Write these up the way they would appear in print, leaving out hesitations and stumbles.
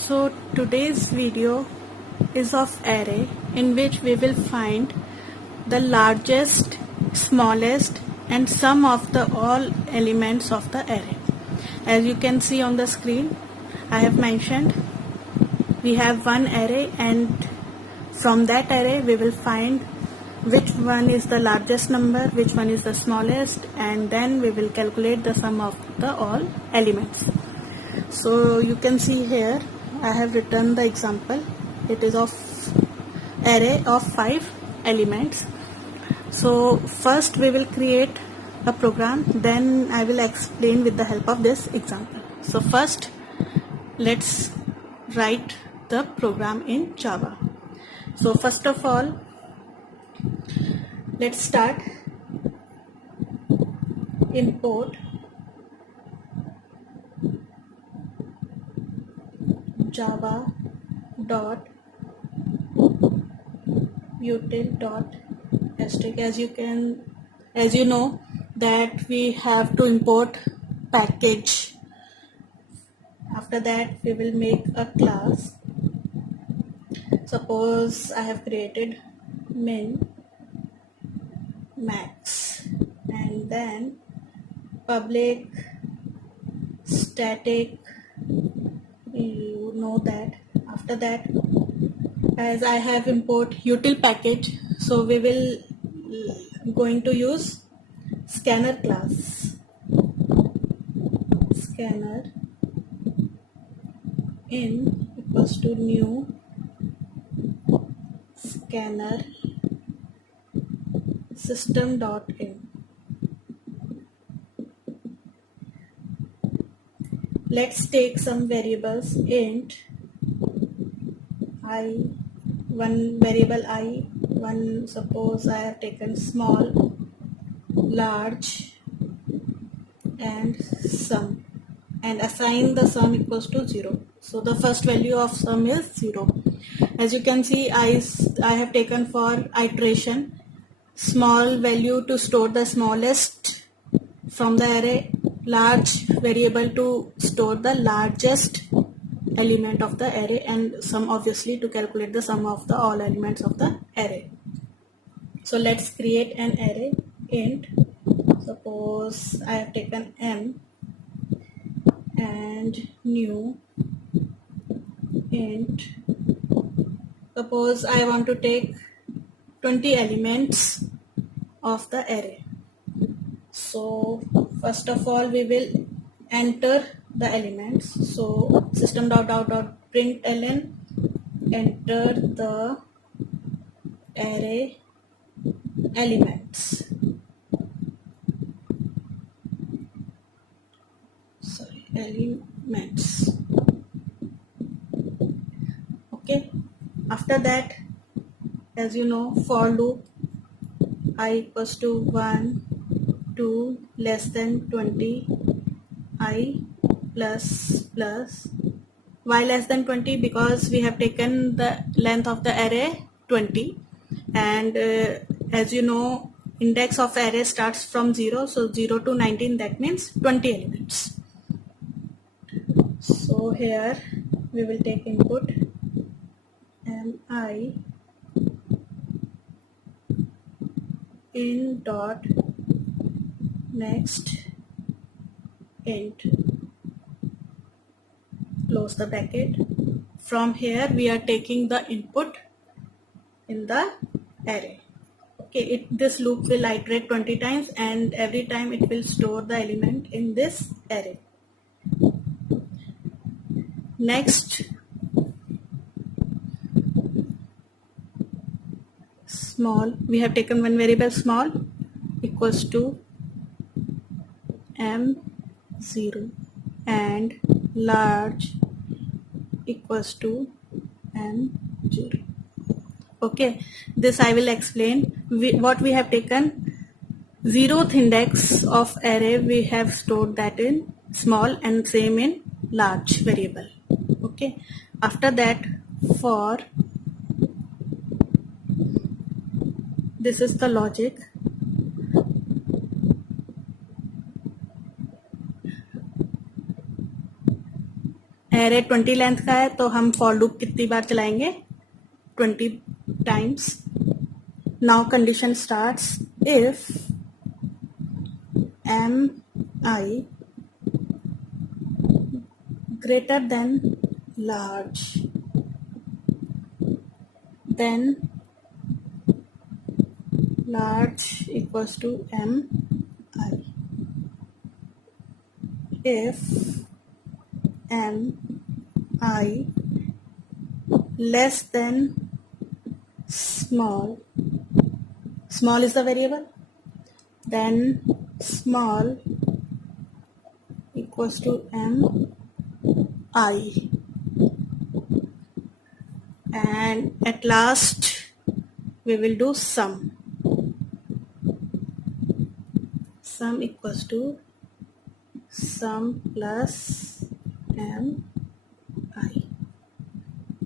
So today's video is of array in which we will find the largest, smallest and sum of the all elements of the array. As you can see on the screen, I have mentioned we have one array and from that array we will find which one is the largest number, which one is the smallest, and then we will calculate the sum of the all elements. So you can see here I have written the example. It is of array of 5 elements. So first we will create a program, then I will explain with the help of this example. So first let's write the program in Java. So first of all, let's start import java.util.string. As you know that we have to import package. After that we will make a class. Suppose I have created min, max, and then public static, you know that. After that, as I have import util package, so we will going to use scanner class. Scanner in equals to new scanner system.in. Let's take some variables. Int I, one variable I, one, suppose I have taken small, large and sum, and assign the sum equals to 0. So the first value of sum is 0. As you can see, I have taken for iteration small value to store the smallest from the array, large variable to store the largest element of the array, and sum obviously to calculate the sum of the all elements of the array. So let's create an array. Int, suppose I have taken m, and new int, suppose I want to take 20 elements of the array. So first of all we will enter the elements. So system.out.println, enter the array elements. Elements. Okay. After that, as you know, for loop I equals to 1, 2, less than 20, I plus plus. Why less than 20? Because we have taken the length of the array 20, and as you know, index of array starts from 0, so 0 to 19, that means 20 elements. So here we will take input mi in dot next int, close the bracket. From here we are taking the input in the array. Okay, this loop will iterate 20 times and every time it will store the element in this array. Next, small, we have taken one variable small equals to m0 and large equals to m0. Okay, this I will explain. What we have taken, 0th index of array we have stored that in small and same in large variable. Okay, after that, for this is the logic. Array 20 length का है तो हम for loop कितनी बार चलाएंगे? 20 times. Now condition starts if mi greater than large, then large equals to mi. If mi less than small is the variable, then small equals to mi, and at last we will do sum equals to sum plus mi.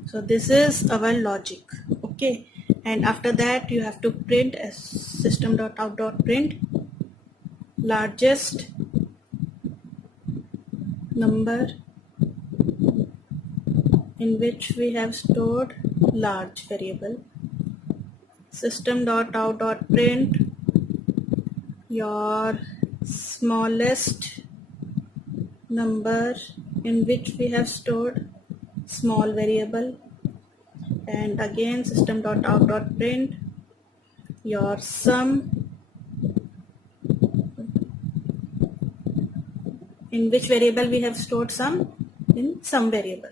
So this is our logic. Okay, and after that you have to print as system.out.print largest number in which we have stored large variable. System.out.print your smallest number in which we have stored small variable, and again system.out.print your sum in which variable we have stored sum in sum variable,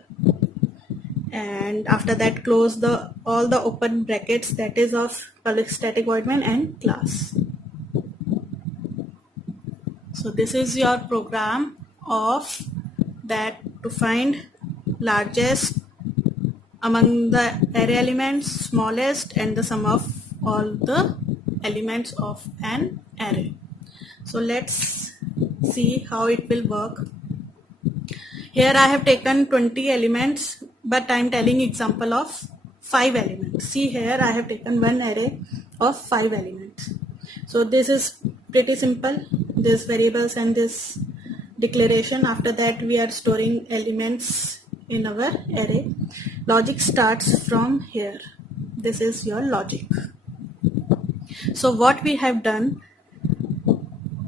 and after that close all the open brackets, that is of public static void main and class. So this is your program of that to find largest among the array elements, smallest, and the sum of all the elements of an array. So let's see how it will work. Here I have taken 20 elements, but I am telling example of 5 elements. See, here I have taken one array of 5 elements. So this is pretty simple, this variables and this declaration. After that we are storing elements in our array. Logic starts from here. This is your logic. So what we have done,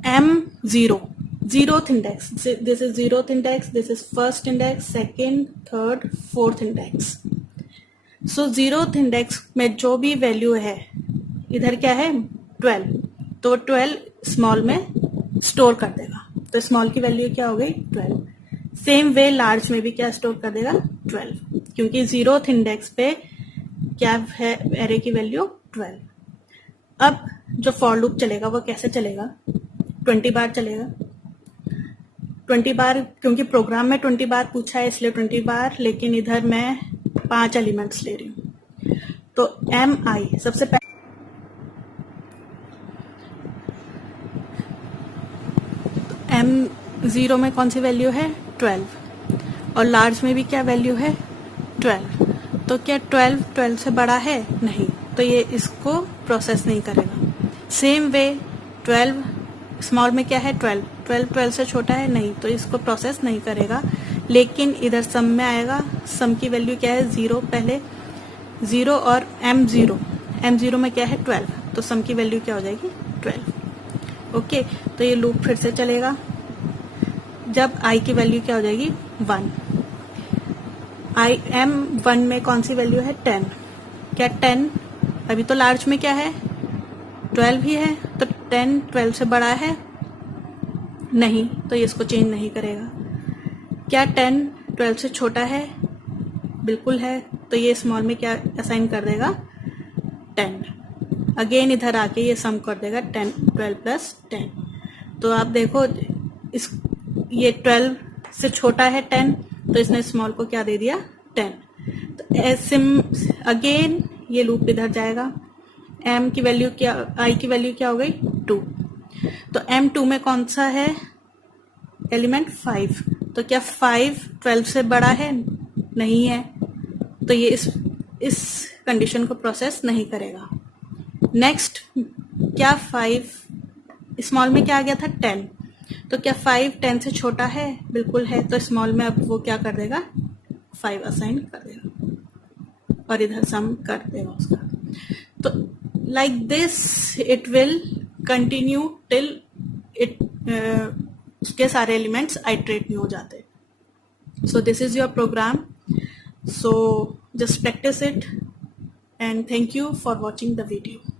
M0, zeroth index, this is zeroth index, this is first index, second, third, fourth index. So zeroth index में जो भी value है, इधर क्या है 12, तो 12 small में store कर देगा, तो स्मॉल की वैल्यू क्या हो गई 12. सेम वे लार्ज में भी क्या स्टोर कर देगा 12, क्योंकि जीरोथ इंडेक्स पे क्या है एरे की वैल्यू 12. अब जो फॉर लूप चलेगा वो कैसे चलेगा, 20 बार चलेगा. 20 बार क्योंकि प्रोग्राम में 20 बार पूछा है इसलिए 20 बार, लेकिन इधर मैं 5 एलिमेंट्स ले रही हूँ. तो एम आई सबसे पहले M0 में कौन सी वैल्यू है 12, और लार्ज में भी क्या वैल्यू है 12. तो क्या 12 से बड़ा है, नहीं, तो ये इसको प्रोसेस नहीं करेगा. सेम वे 12 स्मॉल में क्या है 12 से छोटा है, नहीं, तो इसको प्रोसेस नहीं करेगा. लेकिन इधर सम में आएगा, सम की वैल्यू क्या है 0, पहले 0 और M0 में क्या है 12, तो सम की वैल्यू क्या हो जाएगी 12. ओके, तो ये लूप फिर से चलेगा. जब i की वैल्यू क्या हो जाएगी 1, M1 में कौन सी वैल्यू है 10, क्या 10, अभी तो लार्ज में क्या है 12 ही है, तो 10 12 से बड़ा है, नहीं, तो ये इसको चेंज नहीं करेगा. क्या 10 12 से छोटा है, बिल्कुल है, तो ये स्मॉल में क्या असाइन कर देगा 10. अगेन इधर आके ये सम कर देगा 10 12 प्लस 10. तो आप देखो ये 12 से छोटा है 10, तो इसने स्मॉल को क्या दे दिया 10. तो एसिम अगेन ये लूप इधर जाएगा. m की वैल्यू क्या, i की वैल्यू क्या हो गई 2, तो M2 में कौन सा है एलिमेंट 5, तो क्या 5 12 से बड़ा है, नहीं है, तो ये इस कंडीशन को प्रोसेस नहीं करेगा. नेक्स्ट क्या 5 स्मॉल में क्या आ गया था 10, तो क्या 5 10 से छोटा है, बिल्कुल है, तो स्मॉल में अब वो क्या कर देगा 5 असाइन कर देगा और इधर सम कर देगा उसका। तो like this it will continue till it उसके सारे एलिमेंट्स आइट्रेट नहीं हो जाते। So this is your program, so just practice it, and thank you for watching the video.